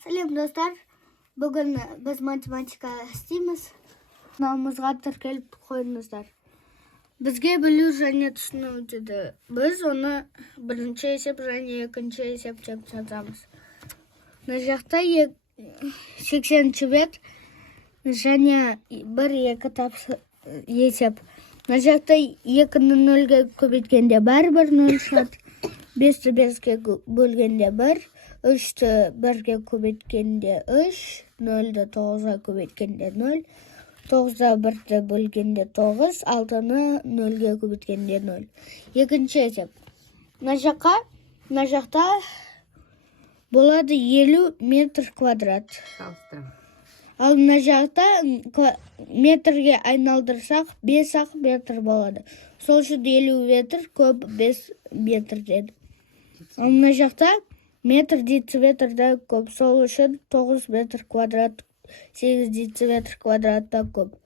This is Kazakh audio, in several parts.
Сәлем достар, бүгін біз математика істейміз. Сынауымызға тіркеліп қойыңыздар. Бізге білу және түсіну деді. Біз оны бірінші есеп және екінші есеп деп жазамыз. Мына жақта 80-ші бет және 1-2 тапсы есеп. Мына жақта 2-ні 0-ге көбейткенде бәрібір 0 шығады. 5-ті 5-ге бөлгенде 1, 3-ті 1-ге көбейткенде 3, 0-ді 9-ға көбейткенде 0, 9-да 1-ті бөлгенде 9, 6-ны 0-ге көбейткенде 0. Екінші есеп. Мына жақта болады 50 метр квадрат. Ал мына жақта метрге айналдырсақ 5-ақ метр болады. Сол үшін 50 метр көп 5 метр деді. Ал мына жақта метр дециметрда көп. Сол үшін 9 метр квадрат 8 дециметр квадратта көп.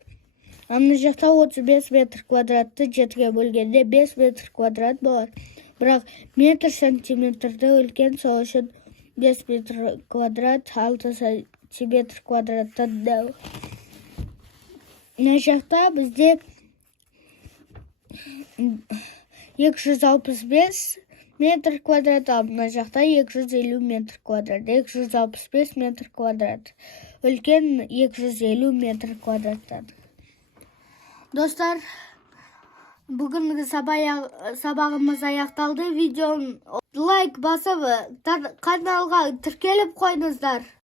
Ал мына жақта 35 метр квадратты 7-ге бөлгенде 5 метр квадрат болады. Бірақ метр сантиметрді үлкен, сол үшін 5 метр квадрат 6 сантиметр квадраттан да. Мына жақта бізде 265 метр квадрат, ал мына жақта 250 метр квадрат. 265 метр квадрат. Үлкен 250 метр квадраттан. Достар, бүгінгі сабағымыз аяқталды. Видеоны лайк басып, каналға тіркеліп қойыңыздар.